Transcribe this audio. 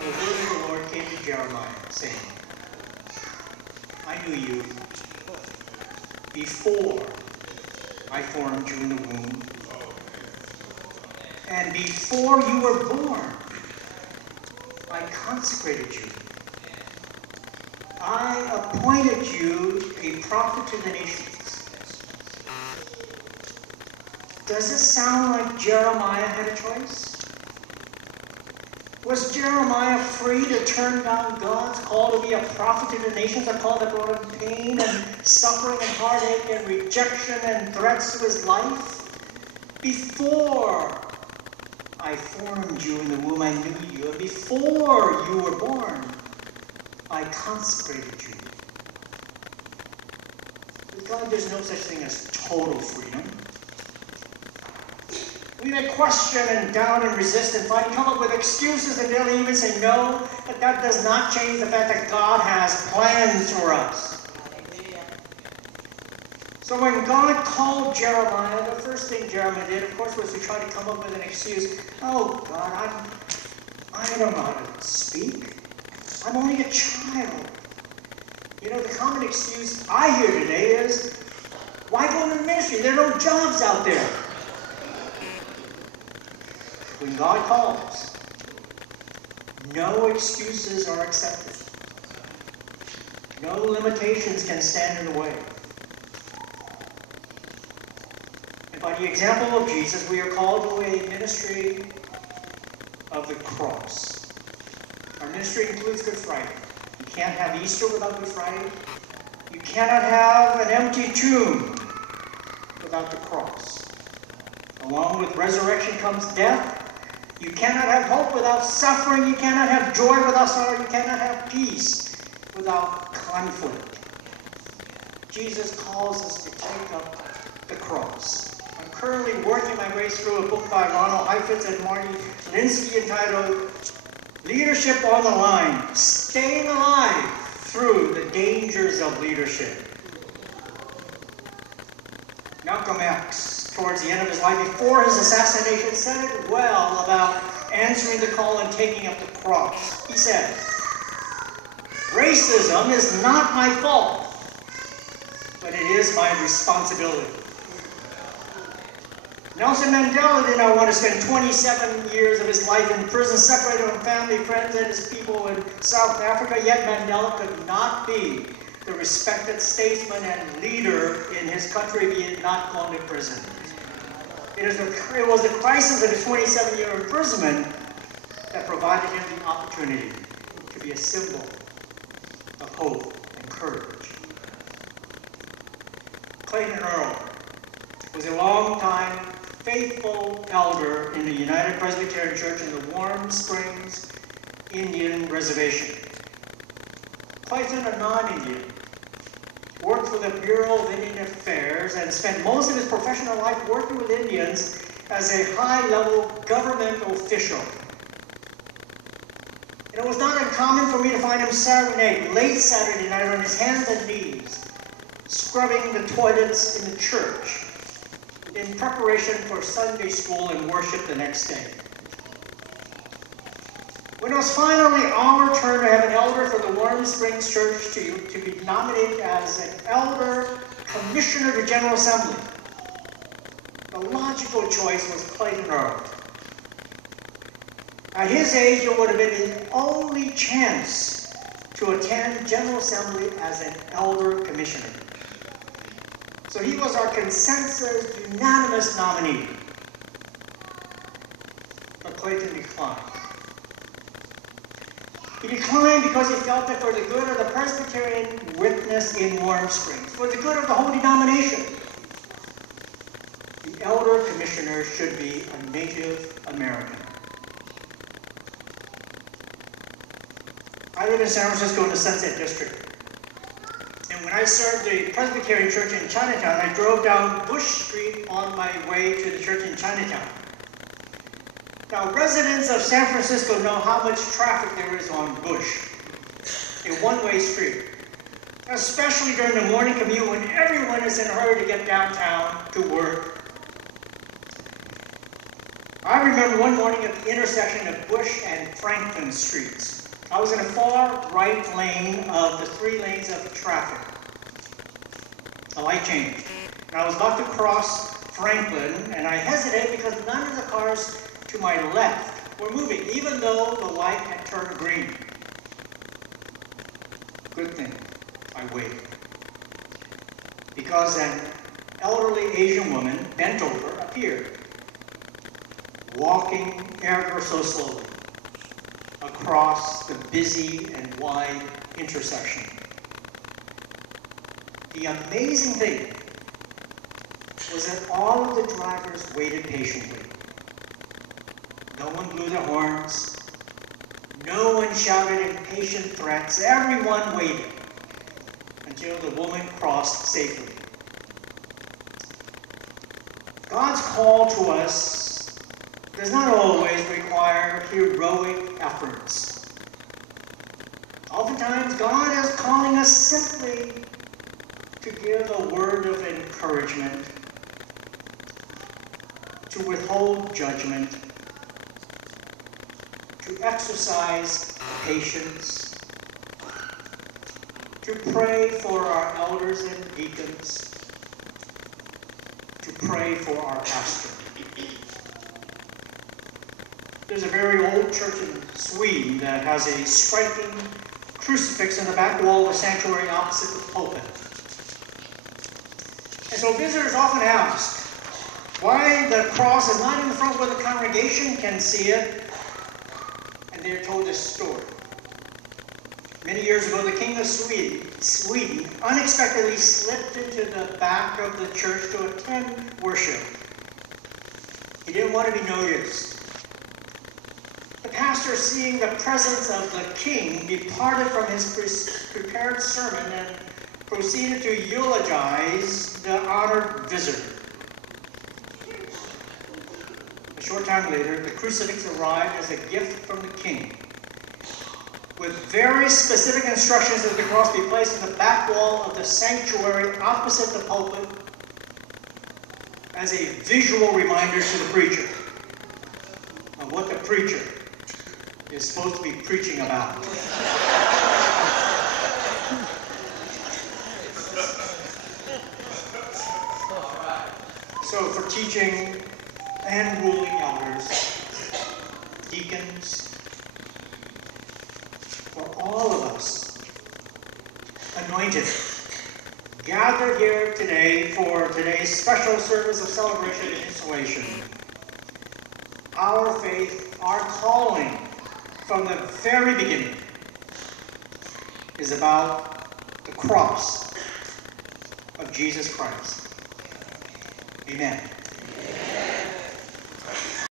Now the word of the Lord came to Jeremiah, saying, I knew you before I formed you in the womb, and before you were born, I consecrated you. I appointed you a prophet to the nations. Does it sound like Jeremiah had a choice? Was Jeremiah free to turn down God's call to be a prophet to the nations, a call that brought him pain and suffering and heartache and rejection and threats to his life? Before I formed you in the womb, I knew you. And before you were born, I consecrated you. With God, there's no such thing as total freedom. We may question and doubt and resist and fight and come up with excuses and they'll even say no, but that does not change the fact that God has plans for us. So when God called Jeremiah, the first thing Jeremiah did, of course, was to try to come up with an excuse. Oh, God, I don't know how to speak. I'm only a child. You know, the common excuse I hear today is, why go into ministry? There are no jobs out there. When God calls, no excuses are accepted. No limitations can stand in the way. And by the example of Jesus, we are called to a ministry of the cross. Our ministry includes Good Friday. You can't have Easter without Good Friday. You cannot have an empty tomb without the cross. Along with resurrection comes death. You cannot have hope without suffering. You cannot have joy without sorrow. You cannot have peace without conflict. Jesus calls us to take up the cross. I'm currently working my way through a book by Ronald Heifetz and Marty Linsky entitled Leadership on the Line, Staying Alive Through the Dangers of Leadership. Malcolm X, towards the end of his life, before his assassination, said it well about answering the call and taking up the cross. He said, racism is not my fault, but it is my responsibility. Nelson Mandela did not want to spend 27 years of his life in prison, separated from family, friends, and his people in South Africa, yet Mandela could not be the respected statesman and leader in his country if he had not gone to prison. It was the crisis of his 27-year imprisonment that provided him the opportunity to be a symbol of hope and courage. Clayton Earl was a long-time faithful elder in the United Presbyterian Church in the Warm Springs Indian Reservation. Clayton, a non-Indian, worked for the Bureau of Indian Affairs and spent most of his professional life working with Indians as a high-level government official. And it was not uncommon for me to find him late Saturday night on his hands and knees, scrubbing the toilets in the church in preparation for Sunday school and worship the next day. When it was finally our turn to have an elder for the Warm Springs Church to be nominated as an elder commissioner to General Assembly, the logical choice was Clayton Earl. At his age, it would have been his only chance to attend General Assembly as an elder commissioner. So he was our consensus, unanimous nominee. But Clayton declined. He declined because he felt that for the good of the Presbyterian witness in Warm Springs, for the good of the whole denomination, the elder commissioner should be a Native American. I live in San Francisco in the Sunset District. And when I served the Presbyterian church in Chinatown, I drove down Bush Street on my way to the church in Chinatown. Now, residents of San Francisco know how much traffic there is on Bush, a one-way street, especially during the morning commute when everyone is in a hurry to get downtown to work. I remember one morning at the intersection of Bush and Franklin Streets. I was in a far right lane of the 3 lanes of traffic. The light changed, and I was about to cross Franklin, and I hesitated because none of the cars to my left were moving, even though the light had turned green. Good thing I waited, because an elderly Asian woman, bent over, appeared, walking ever so slowly across the busy and wide intersection. The amazing thing was that all of the drivers waited patiently. No one blew their horns. No one shouted impatient threats. Everyone waited until the woman crossed safely. God's call to us does not always require heroic efforts. Oftentimes, God is calling us simply to give a word of encouragement, to withhold judgment, to exercise patience, to pray for our elders and deacons, to pray for our pastor. There's a very old church in Sweden that has a striking crucifix in the back wall of the sanctuary opposite the pulpit. And so visitors often ask why the cross is not in the front where the congregation can see it, and they're told this story. Many years ago, the king of Sweden unexpectedly slipped into the back of the church to attend worship. He didn't want to be noticed. The pastor, seeing the presence of the king, departed from his prepared sermon and proceeded to eulogize the honored visitor. A short time later, the crucifix arrived as a gift from the king, with very specific instructions that the cross be placed in the back wall of the sanctuary opposite the pulpit as a visual reminder to the preacher of what the preacher is supposed to be preaching about. So for teaching and ruling elders, deacons, for all of us anointed, gathered here today for today's special service of celebration and installation, our faith, our calling from the very beginning is about the cross of Jesus Christ. Amen.